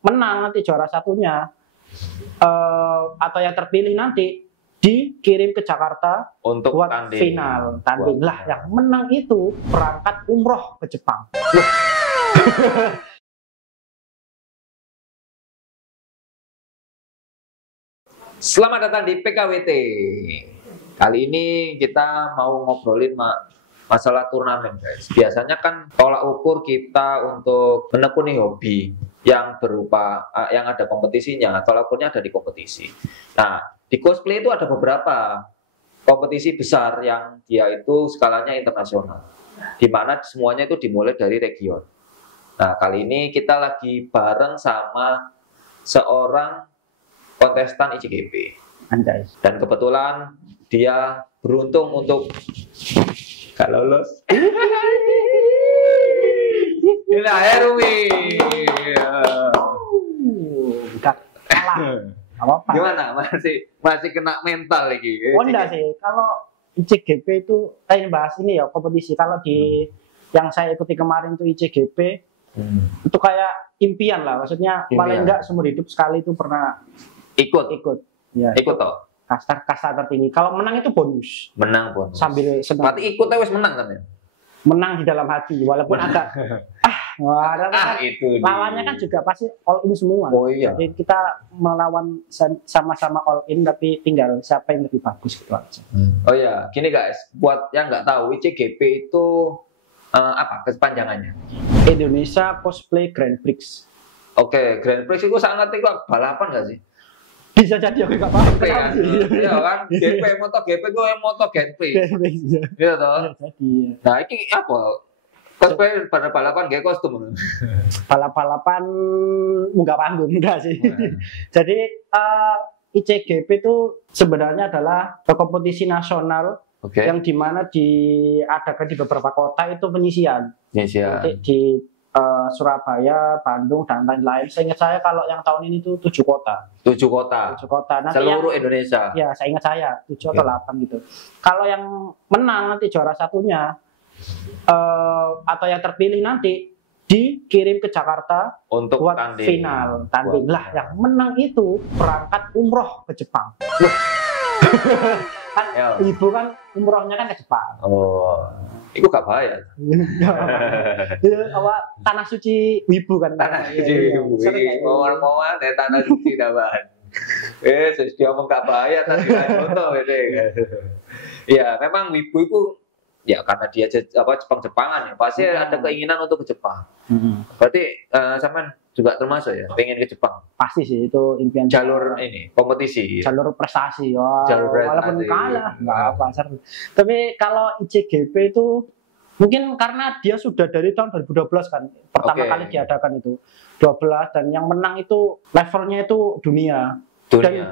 Menang nanti juara satunya atau yang terpilih nanti dikirim ke Jakarta untuk buat tanding. tanding lah. Yang menang itu berangkat umroh ke Jepang. Selamat datang di PKWT. Kali ini kita mau ngobrolin masalah turnamen, guys. Biasanya kan tolak ukur kita untuk menekuni hobi yang berupa yang ada kompetisinya, tolak ukurnya ada di kompetisi. Nah, di cosplay itu ada beberapa kompetisi besar yang dia itu skalanya internasional, di mana semuanya itu dimulai dari region. Nah, kali ini kita lagi bareng sama seorang kontestan ICGP. Anjay. Dan kebetulan dia beruntung untuk gak lolos. Ini Erwin. Gak kalah. Apa-apa. Gimana? Masih kena mental lagi. Oh enggak sih, kalau ICGP itu bahas ini ya kompetisi. Kalau di yang saya ikuti kemarin tuh ICGP itu kayak impian lah, maksudnya paling enggak seumur hidup sekali itu pernah ikut ya, ikut toh kasta tertinggi. Kalau menang itu bonus, sambil senang. berarti ikut terus menang kan ya? Menang di dalam hati walaupun agak itu lawannya kan juga pasti all in semua. Oh iya. Jadi kita melawan sama-sama all in, tapi tinggal siapa yang lebih bagus gitu aja. Oh iya, gini guys, buat yang nggak tahu ICGP itu apa kepanjangannya? Indonesia Cosplay Grand Prix. Oke, Grand Prix itu sangat itu balapan nggak sih? Bisa jadi aku nggak paham kan? Iya kan, GP MotoGP gue Moto Grand Prix. Iya toh. Nah, ini apa? Cosplay pada balapan gak kostum? Balapan nggak panggung enggak sih. Jadi ICGP itu sebenarnya adalah kompetisi nasional yang dimana diadakan di beberapa kota itu penyisian. Di Surabaya, Bandung, dan lain-lain. Seingat saya kalau yang tahun ini tuh 7 kota. 7 kota. Nanti seluruh Indonesia. Ya, saya ingat saya 7 atau 8 gitu. Kalau yang menang nanti juara satunya atau yang terpilih nanti dikirim ke Jakarta untuk buat tanding lah. Yang menang itu berangkat umroh ke Jepang. Kan ibu kan umrohnya kan ke Jepang. Itu gak bahaya. Tanah suci wibu kan. Tanah suci wibu. Mau ada tanah suci dapat. Dia mau gak bahaya tadi contoh itu. Ya, memang wibu itu ya karena dia Jepang-Jepangan ya, pasti ada keinginan untuk ke Jepang. Berarti sampean juga termasuk ya, pengen ke Jepang. Pasti sih, itu impian. Jalur ini kompetisi. Jalur prestasi. Walaupun kalah nggak apa. Tapi kalau ICGP itu mungkin karena dia sudah dari tahun 2012 kan, pertama kali diadakan itu 12, dan yang menang itu levelnya itu dunia. Dan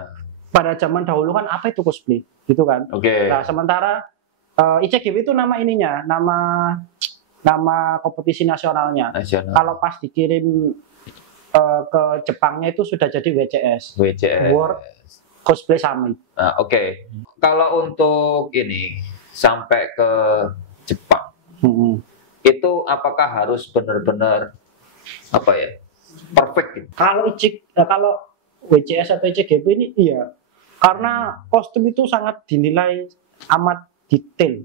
pada zaman dahulu kan apa itu cosplay gitu kan. Nah, sementara ICGP itu nama ininya, nama kompetisi nasionalnya. Kalau pas dikirim ke Jepangnya itu sudah jadi WCS. World Cosplay Summit. Kalau untuk ini sampai ke Jepang, itu apakah harus benar-benar perfect gitu? Kalau WCS atau ICGP ini iya, karena kostum itu sangat dinilai amat detail.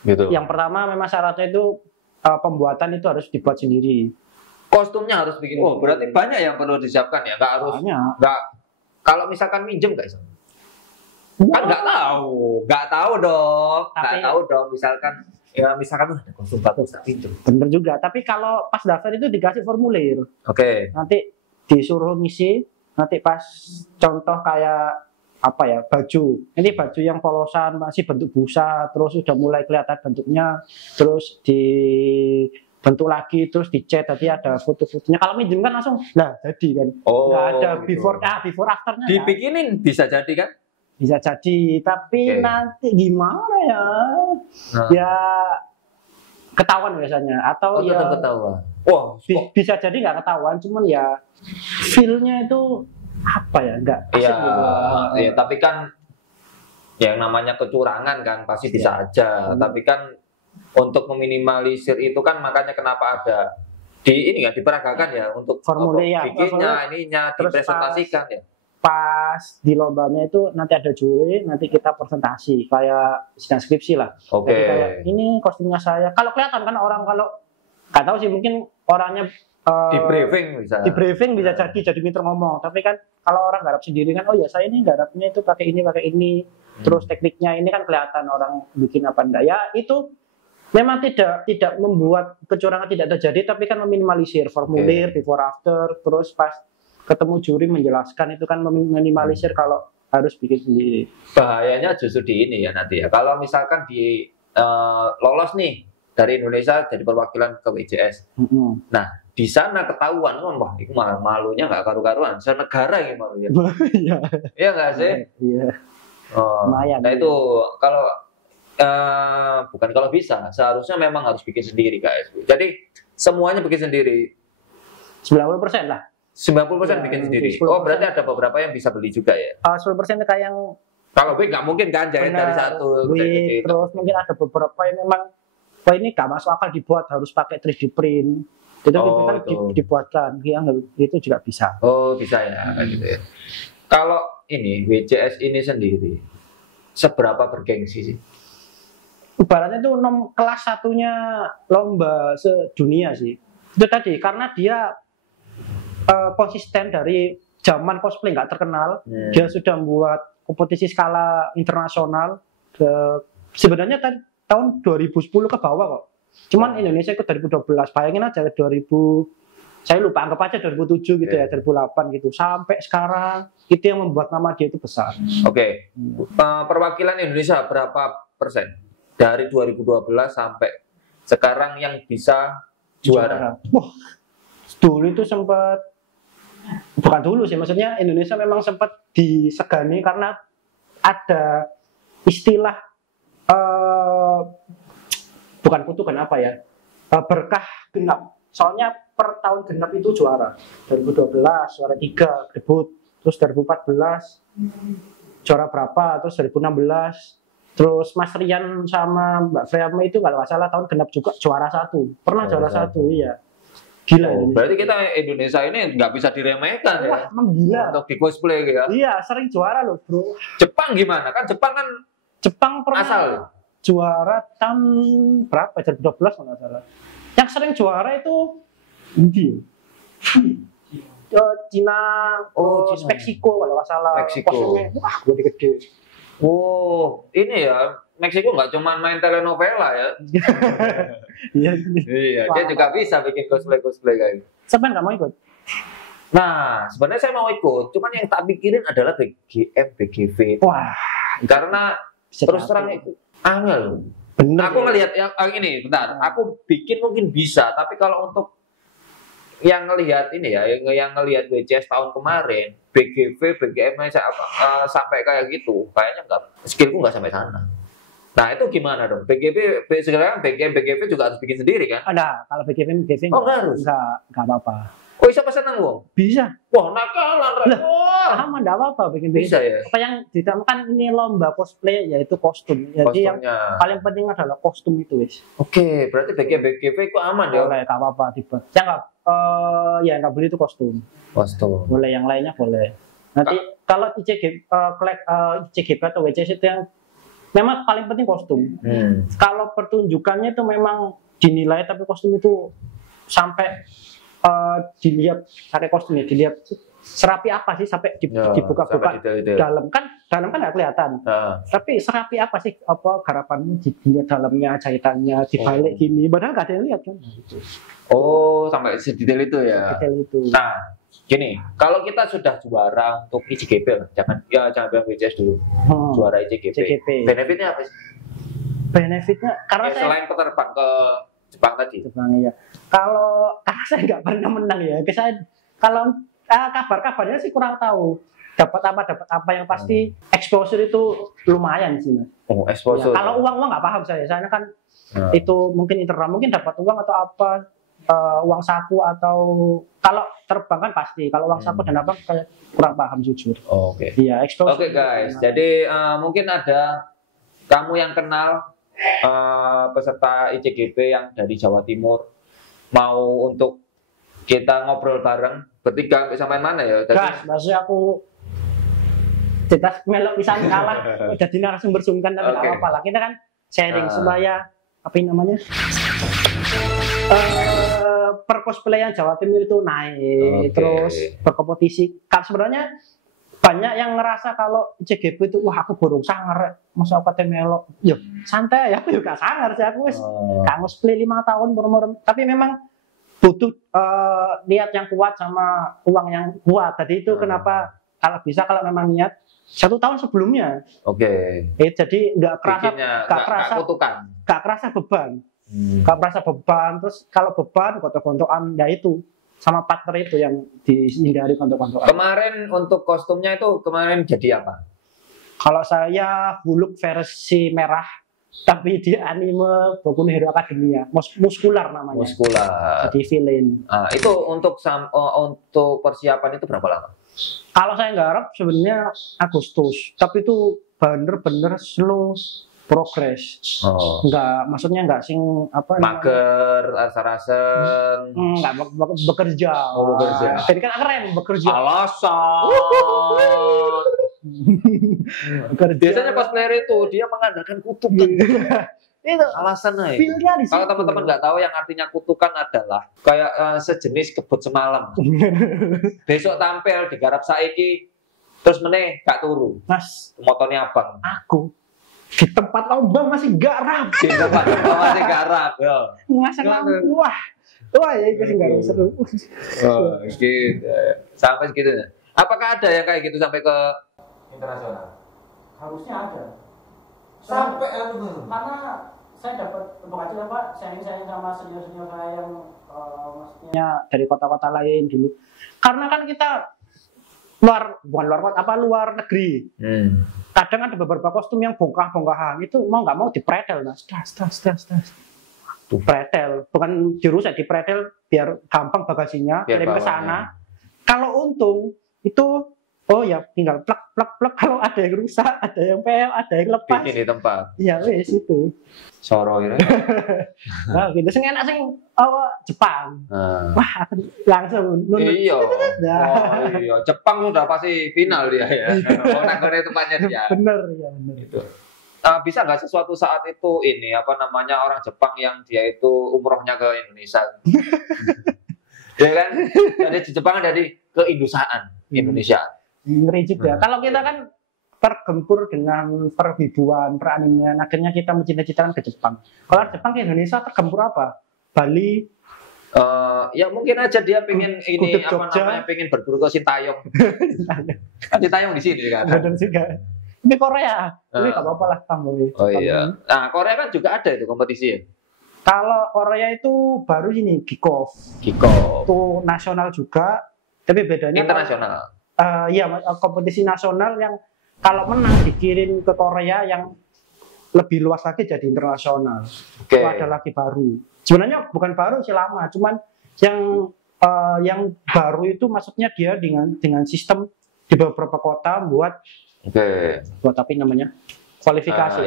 Gitu. Yang pertama memang syaratnya itu pembuatan itu harus dibuat sendiri. Kostumnya harus bikin. Berarti banyak yang perlu disiapkan ya. Nggak harus. Nggak. Kalau misalkan minjem guys, kan nggak tahu dong. Misalkan ada kostum bagus tak pinjem. Bener juga. Tapi kalau pas daftar itu dikasih formulir. Nanti disuruh ngisi. Nanti pas contoh kayak baju. Ini baju yang polosan masih bentuk busa, terus sudah mulai kelihatan bentuknya, terus dibentuk lagi, terus dicat, tadi ada foto-fotonya. Kalau minjem kan langsung jadi kan. Nggak ada before afternya. Dibikinin bisa jadi kan? Bisa jadi, tapi nanti gimana ya? Ya ketahuan biasanya, atau ketahuan. Bisa jadi nggak ketahuan, cuman ya feel-nya itu nggak asik gitu. Iya, tapi kan yang namanya kecurangan kan pasti bisa aja. Tapi kan untuk meminimalisir itu kan makanya kenapa ada ini ya diperagakan ya untuk Formulir ya, bikinnya, ininya terus dipresentasikan ya. Pas di lombanya itu nanti ada juri, nanti kita presentasi kayak sidang skripsi lah. Oke. Jadi kayak ini kostumnya saya. Kalau kelihatan kan orang kalau nggak tahu sih mungkin orangnya Di briefing bisa. di briefing bisa jadi pinter ngomong. Tapi kan kalau orang garap sendiri kan, oh ya saya ini garapnya itu pakai ini. Terus tekniknya ini kan kelihatan orang bikin apa enggak. Ya itu memang tidak membuat kecurangan tidak terjadi, tapi kan meminimalisir formulir before after, terus pas ketemu juri menjelaskan itu kan meminimalisir kalau harus bikin sendiri. Bahayanya justru di ini ya nanti ya. Kalau misalkan di lolos nih dari Indonesia jadi perwakilan ke WJS. Nah di sana ketahuan, wah itu malah malunya nggak karu-karuan. Senegara gitu malunya. Iya nggak sih? Iya. Lumayan. Nah itu kalau bukan kalau bisa, seharusnya memang harus bikin sendiri KSW. Jadi semuanya bikin sendiri. 90% lah. 90% bikin sendiri. 10%. Oh berarti ada beberapa yang bisa beli juga ya? 10% kayak yang kalau B nggak mungkin kan jahit dari satu. Terus mungkin ada beberapa yang memang, wah ini nggak masuk akal dibuat harus pakai 3D print. Itu kan dibuatkan, itu juga bisa. Oh bisa ya, gitu ya. Kalau ini WJS ini sendiri, seberapa bergengsi sih? Ibaratnya itu kelas satunya lomba sedunia sih. Itu tadi karena dia konsisten dari zaman cosplay nggak terkenal, dia sudah membuat kompetisi skala internasional. Sebenarnya tahun 2010 ke bawah kok. Cuman Indonesia ikut 2012. Bayangin aja 2000, saya lupa anggap aja 2007 gitu ya, 2008 gitu. Sampai sekarang itu yang membuat nama dia itu besar. Oke. Perwakilan Indonesia berapa persen dari 2012 sampai sekarang yang bisa juara? Wah, dulu itu sempat, bukan dulu sih, maksudnya Indonesia memang sempat disegani karena ada istilah bukan kutukan apa ya, berkah genap. Soalnya per tahun genap itu juara. 2012 juara 3 debut, terus 2014 juara berapa, terus 2016, terus Mas Rian sama Mbak Freya itu kalau nggak salah tahun genap juga juara 1, pernah juara 1, iya. Gila. Berarti kita Indonesia ini nggak bisa diremehkan. Wah, ya. Emang gila. Untuk di cosplay gitu ya. Iya, sering juara loh bro. Jepang gimana? Kan Jepang pernah asal juara tahun berapa? 2012 kalau nggak salah. Yang sering juara itu India. Cina, Cina. Meksiko kalau nggak salah. Meksiko. Wah, gede. Oh, ini ya Meksiko nggak cuma main telenovela ya. Iya. Dia juga bisa bikin cosplay kayak gitu. Siapa yang nggak mau ikut? Nah, sebenarnya saya mau ikut, cuman yang tak pikirin adalah BGM, BGV. Wah, karena terus terang itu angel. Bener. Aku ngelihat yang ini, bentar. Aku bikin mungkin bisa, tapi kalau untuk yang ngelihat ini ya, yang ngelihat WJS tahun kemarin, BGV, BGM sampai kayak gitu, kayaknya nggak, skillku nggak sampai sana. Nah itu gimana dong? Sekarang BGV juga harus bikin sendiri kan? Ada, kalau BGV oh nggak harus? Nggak apa-apa. Oh siapa seneng wong? Bisa. Wah nakalan. Wah, aman nggak apa-apa bikin bisa ya. Apa yang ditamakan ini lomba cosplay yaitu kostum. Jadi yang paling penting adalah kostum itu wis. Oke, berarti BGV itu aman ya? Boleh, nggak apa-apa tiba. Ya nggak boleh itu kostum. Kostum. Boleh yang lainnya boleh. Nanti kalau ICGP atau WCS itu yang memang paling penting kostum. Kalau pertunjukannya itu memang dinilai, tapi kostum itu sampai dilihat pakai kostumnya, dilihat serapi apa sih sampai dibuka-buka dalam kan nggak kelihatan. Tapi serapi apa sih garapannya, dilihat dalamnya, jahitannya, dibalik gini, padahal nggak ada yang lihat kan. Oh, sampai sedetail itu ya. Sedetail itu. Nah, gini, kalau kita sudah juara untuk ICGP lah, jangan bilang WJS dulu, juara ICGP. Benefitnya apa sih? Benefitnya karena selain penerbang ke Jepang tadi. Jepang ya. Kalau saya nggak pernah menang ya. Kalau kabar-kabarnya sih kurang tahu. Dapat apa yang pasti exposure itu lumayan sih mas. Oh exposure. Ya, kalau uang nggak paham saya. Soalnya kan itu mungkin internal, mungkin dapat uang atau apa, uang saku atau kalau terbang kan pasti. Kalau uang saku dan apa kayak kurang paham jujur. Oke. Iya exposure. Oke guys. Jadi mungkin ada kamu yang kenal peserta ICGP yang dari Jawa Timur mau untuk kita ngobrol bareng bertiga sampai mana ya? Gas, maksudnya aku kita melok pisan kalah jadi narasumber sungkan tapi nggak apa-apa lah. Kita kan sharing supaya apa ini namanya? Percosplayan Jawa Timur itu naik, terus berkompetisi. Kan sebenarnya banyak yang ngerasa kalau ICGP itu wah aku burung sangar, masa aku melok. Yo santai ya, aku juga sangar sih aku wis gak cosplay 5 tahun berumur. Tapi memang butuh niat yang kuat sama uang yang kuat. Tadi itu kenapa kalau bisa kalau memang niat 1 tahun sebelumnya. Jadi nggak kerasa beban. Gak merasa beban, terus kalau beban gontok-gontokan ya itu sama partner itu yang dihindari gontok-gontokan. Kemarin untuk kostumnya itu kemarin jadi apa? Kalau saya Hulk versi merah tapi di anime Boku no Hero Academia, muskular namanya. Muskular. Jadi villain. Itu untuk persiapan itu berapa lama? Kalau saya garap sebenarnya Agustus, tapi itu bener-bener slow progress. Enggak, maksudnya enggak sing apa mager, asar-asen. Enggak bekerja. Bekerja. Jadi kan keren bekerja. Alasan. Biasanya cosplayer itu dia mengandalkan kutukan. Itu alasan aja. Feelnya di situ. Kalau teman-teman nggak tahu yang artinya kutukan adalah kayak sejenis kebut semalam. Besok tampil digarap saiki terus meneh gak turu. Mas, motornya abang. Aku di tempat lomba masih garap. Di tempat lomba masih garap. Ya. Masak lampu. Wah ya itu sih nggak seru. Gitu. Sampai segitu. Apakah ada yang kayak gitu sampai ke internasional? Harusnya ada. Sampai karena saya dapat untuk aja apa sharing sama senior saya yang maksudnya dari kota-kota lain dulu. Karena kan kita luar negeri. Kadang ada beberapa kostum yang bongkah-bongkahan itu mau nggak mau dipretel, mas. Pretel, bukan dirusak, dipretel biar gampang bagasinya kirim ke sana. Kalau untung itu oh ya tinggal plek. Kalau ada yang rusak, ada yang pel, ada yang lepas. Bikin di tempat. Iya wes itu. Soro ini. Nah gitu. Sing enak sing Jepang. Wah langsung. Iya. Iya. Jepang udah pasti final dia ya. Oh nangkone tempatnya dia. Bener ya bener. Itu. Bisa nggak sesuatu saat itu ini apa namanya orang Jepang yang dia itu umrohnya ke Indonesia. Ya kan? Dari Jepang dari ke Indonesia. Ngeri juga. Kalau kita kan tergempur dengan perwibuan, peranimian, akhirnya kita mencita-citakan ke Jepang. Kalau Jepang ke Indonesia tergempur apa? Bali. Ya mungkin aja dia pengen ini apa namanya pengen berburu ke Sintayong. Kan Sintayong di sini kan. Benar juga. Ini Korea. Ini nggak apa-apa lah tambah. Oh iya. Nah Korea kan juga ada itu kompetisi ya. Kalau Korea itu baru ini Kickoff. Itu nasional juga, tapi bedanya internasional. Iya, kompetisi nasional yang kalau menang dikirim ke Korea yang lebih luas lagi jadi internasional. Itu ada lagi baru. Sebenarnya bukan baru sih lama, cuman yang baru itu maksudnya dia dengan sistem di beberapa kota buat apa namanya? kualifikasi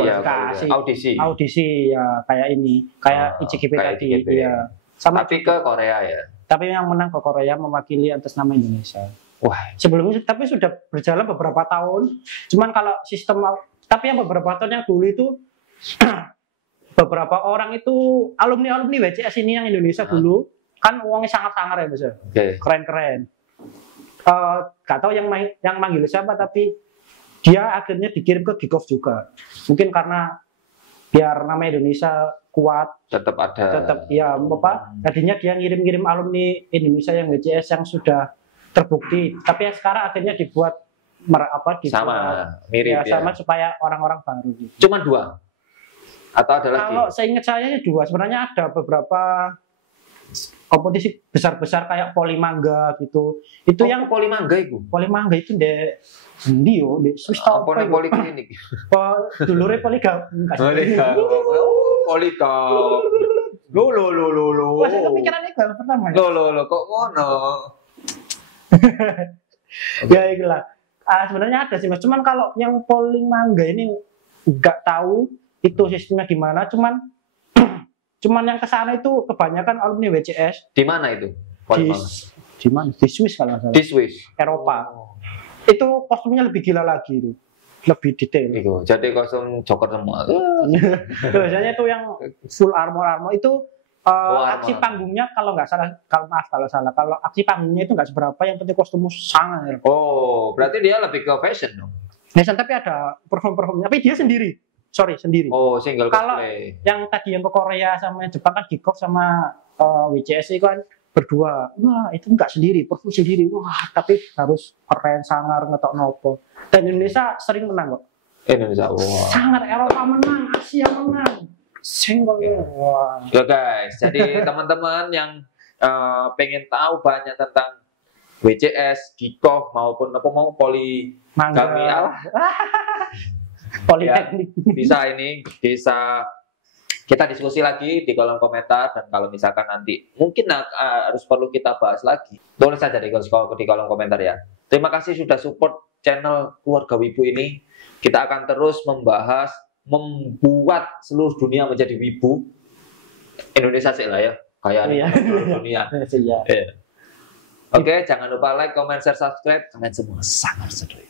audisi ya kayak ini kayak ICGP tadi ya sama tapi ke Korea ya tapi yang menang ke Korea mewakili atas nama Indonesia. Wah sebelumnya tapi sudah berjalan beberapa tahun cuman kalau sistem tapi yang beberapa tahun yang dulu itu beberapa orang itu alumni WCS ini yang Indonesia dulu kan uangnya sangat sangar ya mas keren gak tahu yang manggil siapa tapi dia akhirnya dikirim ke Kickoff juga. Mungkin karena biar nama Indonesia kuat. Tetap ya apa? Tadinya dia ngirim alumni Indonesia yang WCS yang sudah terbukti. Tapi yang sekarang akhirnya dibuat sama mirip ya, sama supaya orang-orang baru. Gitu. Cuma 2? Atau ada lagi? Kalau seingat saya 2. Sebenarnya ada beberapa kompetisi besar-besar kayak Polimangga gitu. Itu yang Polimangga itu. Polimangga itu di Swiss Tau Poliklinik. Dulure Poligam. Poligam. Lo. Wah, saya kepikiran itu pertama. Lo kok ngono. Ya itulah. Sebenarnya ada sih Mas. Cuman kalau yang Polimangga ini nggak tahu itu sistemnya gimana. Cuman yang kesana itu kebanyakan alumni WCS. Di mana itu? paling di males. di mana? Di Swiss kalau nggak salah. Di Swiss. Eropa. Itu kostumnya lebih gila lagi itu. Lebih detail. Itu jadi kostum Joker semua. Biasanya itu yang full armor itu aksi armor. panggungnya kalau nggak salah, kalau maaf kalau salah, kalau aksi panggungnya itu nggak seberapa, yang penting kostumnya sangat. Oh, berarti dia lebih ke fashion dong. Biasanya tapi ada perform-performnya, tapi dia sendiri. Sendiri. Oh, single Kalau cosplay. yang tadi yang ke Korea sama Jepang kan Gikok sama WCS itu kan berdua. Wah, itu nggak sendiri, perform sendiri. Wah, tapi harus keren, sangar, ngetok nopo. Dan Indonesia sering menang kok. Indonesia. Wah. Sangat, Eropa menang, Asia menang. Single. Wah. Ya guys, jadi teman-teman yang pengen tahu banyak tentang WCS, Gikok maupun apa mau poligami Politeknik. bisa kita diskusi lagi di kolom komentar, dan kalau misalkan nanti mungkin harus perlu kita bahas lagi, boleh saja di kolom komentar ya. Terima kasih sudah support channel Keluarga Wibu ini. Kita akan terus membahas, membuat seluruh dunia menjadi wibu. Indonesia sih lah ya, kayak seluruh dunia. Iya. Oke, jangan lupa like, comment, share, subscribe. Kalian semua sangat sedih.